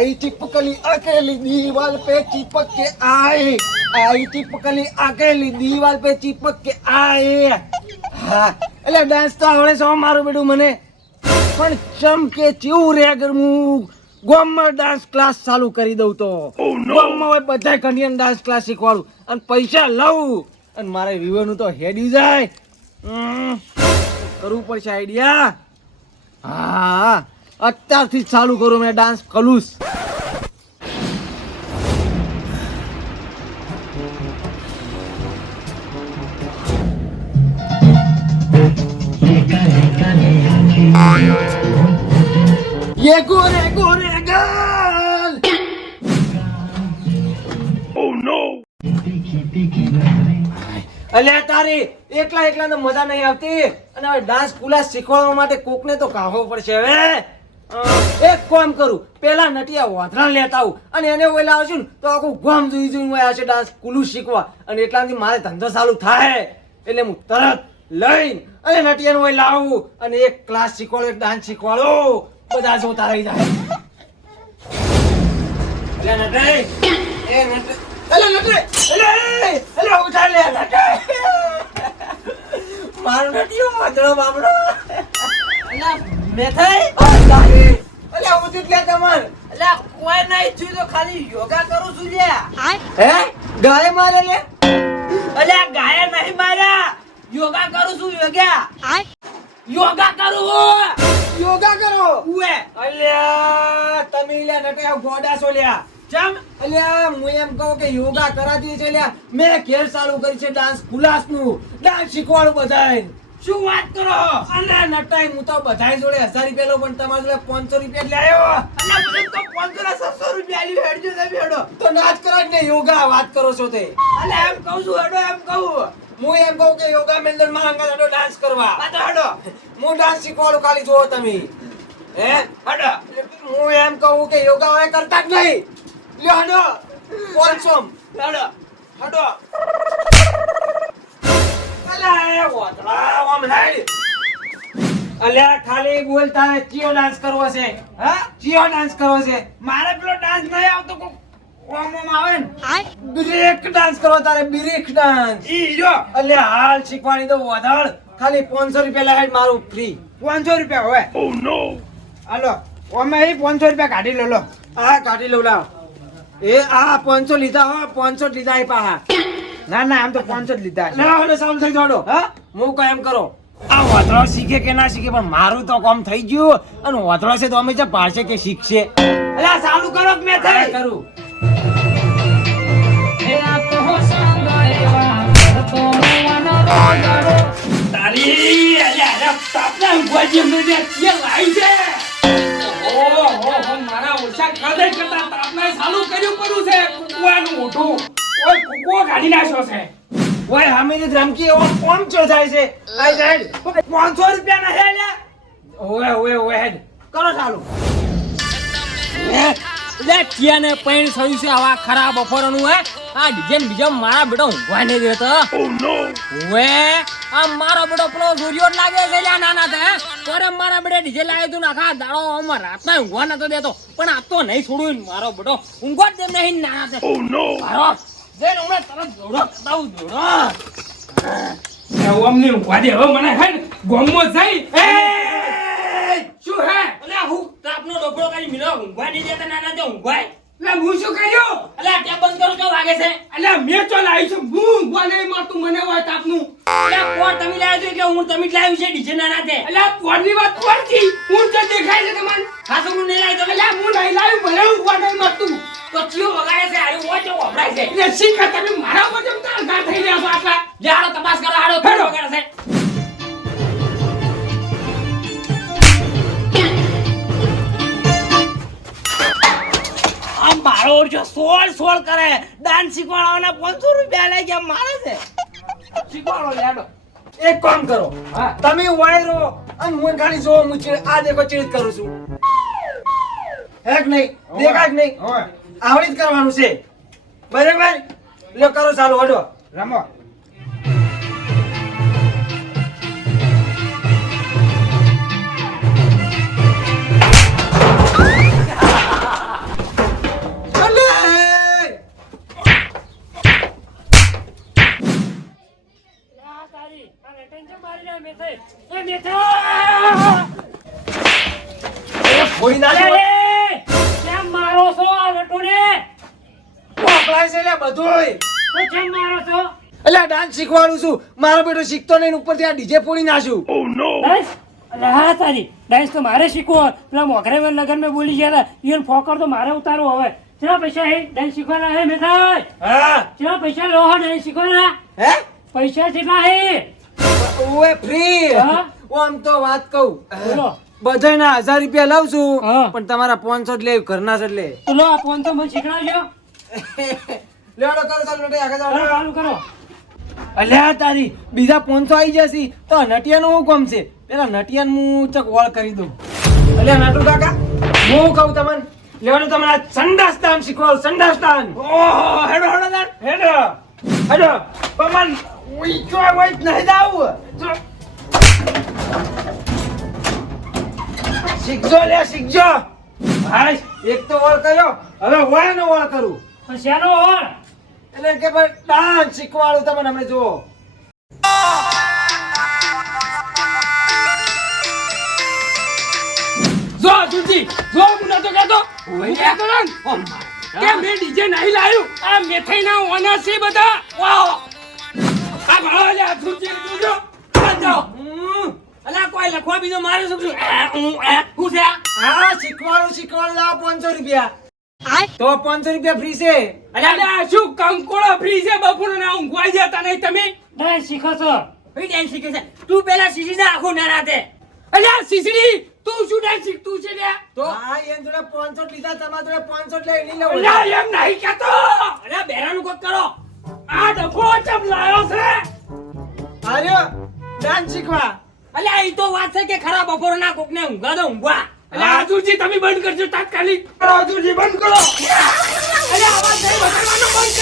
आई टिपकली अकेली दीवार पे चिपक के आए आई टिपकली अकेली दीवार पे चिपक કે આએ હા એટલે ડાન્સ તો આવડે છે હો મારું બેડું મને પણ ચમ કે ચેવું રે અગર હું ગોમમાં ડાન્સ ક્લાસ ચાલુ કરી દઉં તો ગોમમાં હોય બધા કન્ડિયન ડાન્સ ક્લાસ શીખવાડું અને પૈસા લઉં અને મારે વિવેનું તો હેડી જાય હમ, કરવું પડશે આઈડિયા હા અત્યારથી જ ચાલુ કરું મેં ડાન્સ કલુસ ये गोरे गोरे गाल અલ્યા તારી એકલા એકલા ને મજા નહીં આવતી અને હવે ડાન્સ ક્લાસ શીખવાડવા માટે કોકને તો કાઢવો પડશે હવે અ, એક કામ કરું. પેલા નટિયા વાધરા લેતા આવું. અને એને ઓલા આવશું ને તો આખું ગામ જોઈ જોઈને હોય છે ડાન્સ કુલું શીખવા. અને એટલાથી મારે ધંધો ચાલુ થાય. એટલે હું તરત લઈને અને નટિયાને ઓય લાવું અને એક ક્લાસ શીખવાડો, એક ડાન્સ શીખવાડો. બધા જોતા રહી જાય. મારું નટિયો વાંદરો બાબડો. મેથાઈ આ તારી, અલ્યા ઉઠી જ લે તમાર. અલ્યા કોઈ નહીં છું તો ખાલી યોગા કરું છું લ્યા. હે? ગાય મારે લે? અલ્યા ગાય નહીં માર્યા યોગા કરું છું યોગા યોગા કરું યોગા કરો? ઉએ અલ્યા તમે લે નટે ગોડા છો લ્યા. ચમ? અલ્યા હું એમ કહું કે યોગા કરાતી છે લ્યા. મેં ઘેર ચાલુ કરી છે ડાન્સ ક્લાસનું. ડાન્સ શીખવાડું બધાય શું વાત કરો? અલ્યા નટાઈ હું તો બધાય જોડે હજાર રૂપિયા પણ તમારા જોડે પાંચસો રૂપિયા જ લાયો. અલ્યા મને તો પાંચસો ને છસો રૂપિયા આલ્યું હેડજો, તમે હેડો. તો નાચ કરો ને, યોગા વાત કરો છો તે. અલ્યા એમ કહું છું, હેડો, એમ કહું. હું એમ કહું કે યોગા મેંદરમાં અંગા હેડો ડાન્સ કરવા. આ તો હેડો. હું ડાન્સ શીખવાડું ખાલી જોવો તમે. હે? હેડો. હું એમ કહું કે યોગા હવે કરતા જ નહીં. લ્યો, હેડો. પાંચસો હેડો. હેડો. અલ્યા એ વોતરા ઓમ હેડ અલ્યા ખાલી બોલતા ચિયો ડાન્સ કરવો છે હા? ચિયો ડાન્સ કરવો છે. મારે પેલો ડાન્સ નહીં આવતો કો ઓમ ઓમ આવે ને. બ્રેક ડાન્સ કરવો તારે બ્રેક ડાન્સ ઈ જો. અલ્યા હાલ શીખવાની તો વધાર. ખાલી 500 રૂપિયા લાહેડ મારું ફ્રી પાંચસો રૂપિયા હોય ઓ નો હાલો અમે અહીં પાંચસો રૂપિયા કાઢી લો લો. આ કાઢી લઉં લાવ. એ આ 500 લીધા હો 500 લીધા એ પાહા ના ના આમ તો પાંચસો જ લીધા છે. લાવ હવે સામ જોડો હા? હું કઈ એમ કરો? આ વાતરો શીખે કે ના શીખે પણ મારું તો કામ થઈ ગયું. અને વાતરો છે તો અમે જે પાડશે કે શીખશે. અલા ચાલુ કરો કે મેં થઈ? કરું. તારી અલ્યા અરે તાપના ઊંઘવાજી અમને કે લાઈ છે. ઓહો હો હો મારા ઓછા કદે કરતા તાપના ચાલુ કર્યું પડ્યું છે કુકવાનું મોઢું. ઓય કુકવો કાઢી નાખ્યો છે. ઓય હામીની ધમકી એવો કોમ ચો છે. આઈ સાઈડ પાંચસો રૂપિયા ના હે અલ્યા ઓય ઓય ઓય હેડ. કરો ચાલુ. લે કિયાને પૈણ થયું છે આવા ખરાબ બપોરનું હે? આ ડિઝાઇન બીજા મારા બેટો ઊંઘવા નહીં દેતો ઓવે આ મારો બેટો પેલો સૂર્યો લાગે છે લ્યા નાના તે હે? મારા બેટે ડીજે લાવ્યો તું નાખા દાડો આમાં રાતના ઊંઘવા નતો દેતો. પણ આ તો નહીં છોડું ને મારો બેટો. ઊંઘવા જ દે નહીં નાના તે. મારો જઈને હમણાં તરત દોડો કતાવું દોડો. અમને ઊંઘવા દે. હવે મને હે ગોમો જઈ. એ! શું હે? અલે હું તાપનો ડોફળો કરી મિલો? ઊંઘવા નહીં દેતા નાના તે ઊંઘવાય. એટલે હું શું કર્યું અલે ટેપ બંધ કરો કેવું વાગે છે? એટલે મેં તો લાવી છું હું ઊંઘવા નહીં મારતું મને હોય તાપનું. કોણ તમે લાવ્યો છો કે હું તમે જ લાવ્યું છે ડીજે નાના તે અલ્યા પોરની વાત કોણથી હું તો દેખાય છે તમને. ખાસો હું નહીં લાવ્યો તો? હું નહીં લાવ્યું ભલે ઊંઘવા નહીં મારતું તો વગાડે છે હારું હોય તો વપરાય છે. એટલે શીખ તમે મારા ઉપર જેમ તાર ગા થઈ રહ્યા છો આટલા? જાડો તપાસ કરો આડો હેડો. વગાડે છે. આમ મારો ઓરછો સોળ સોળ કરે. ડાન્સ શીખવાડવાના પાંચસો રૂપિયા લઈ ગયા મારે છે. શીખવાડો લેડો એક કામ કરો. હા. તમે વાયરો અને હું ખાલી જોવા હું આ દેખો ચીડ કરું છું. એક નહીં દેખાય નહીં. આવડી જ કરવાનું છે. બરાબર? લો કરો ચાલુ હડો રમો. મેથે મેથે ફોડી નાખ્યો. પકડાય છે લે બધુંય. તો કેમ મારો છો? એટલે ડાન્સ શીખવાડું છું. મારો બેટો શીખતો નહીં ઉપરથી આ ડીજે ફોડી નાખ્યું ડાન્સ? નો હા તારી. ડાન્સ તો મારે શીખવો પેલા મોઘરે મેં લગન મેં બોલી ગયા હતા ઈવન ફોકર તો મારે ઉતારવો હવે. કેટલા પૈસા હે? ડાન્સ શીખવાના હે મેથાઈ હા. કેટલા પૈસા લો હો ડાન્સ શીખવાના. હે? પૈસા કેટલા હે? ઓએ ફ્રી હા? આમ તો વાત કહું. બોલો. બધાયના હજાર રૂપિયા હા. પણ તમારા પાંચસો જ લે ઘરના જ લે. તો લો તો મને શીખડાવજો. લેવાડો કરો ચાલો નટી આગળ ચાલો ચાલુ કરો. અલ્યા તારી બીજા પાંચસો આવી જશે. તો નટિયાનું શું કામ છે? પેલા નટિયાન હું ચક વળ કરી દઉં. અલ્યા નાટુ કાકા હું કહું તમને? લેવાનું તમને આ સંડાસ સંડાસ્તાન ઓહો હેડો હેડો દાન હેડો હેડો. પમન ઉઈ જોય વઈ નહીં શીખજો લે શીખજો. ભાઈ એક તો વળ કર્યો હવે વળ નો વળ કરું. તો શેનો હોર એટલે કે ભાઈ ડાન્સ શીખવાડું તમને હમણાં જુઓ. જો અર્જુનજી જો હું નતો કહેતો હું કહેતો ને કે મેં ડીજે નહીં લાવ્યું. આ મેથાઈના ઓના છે બધા. વાહ. આ ભાવ લે અર્જુનજી જોજો આ જાઓ. અલા કોઈ લખવા બીજો મારે શું છું હું હું છે હા શીખવાડું શીખવાડું લાવો પાંચસો રૂપિયા. તો પાંચસો રૂપિયા ફ્રી છે. અરે આ શું કંકોળો ફ્રી છે? બપોરના ઊંઘવાઈ જતા નહીં તમે? ડાન્સ શીખો છો. કઈ ડાન્સ શીખે છે? તું પેલા શીશી ના આખું ના રાતે. અલ્યા સીસડી તું શું ડાન્સ શીખતું છે લ્યા તો? હા એમ જોડે પાંચસો લીધા તમાર જોડે પાંચસો લઈ નહીં લઉં અલ્યા એમ નહીં કેતો અરે બેરાનું કોક કરો. આ ડફો ચમ લાયો છે? આર્યો ડાન્સ શીખવા. અલ્યા એ તો વાત છે કે ખરા બપોરના કોક ને ઊંઘા દો ઊંઘવા. અલ્યા આજુજી તમે બંધ કરજો તાત્કાલિક. આજુજી બંધ કરો. અરે આવાજ નહીં વધારવાનો બંધ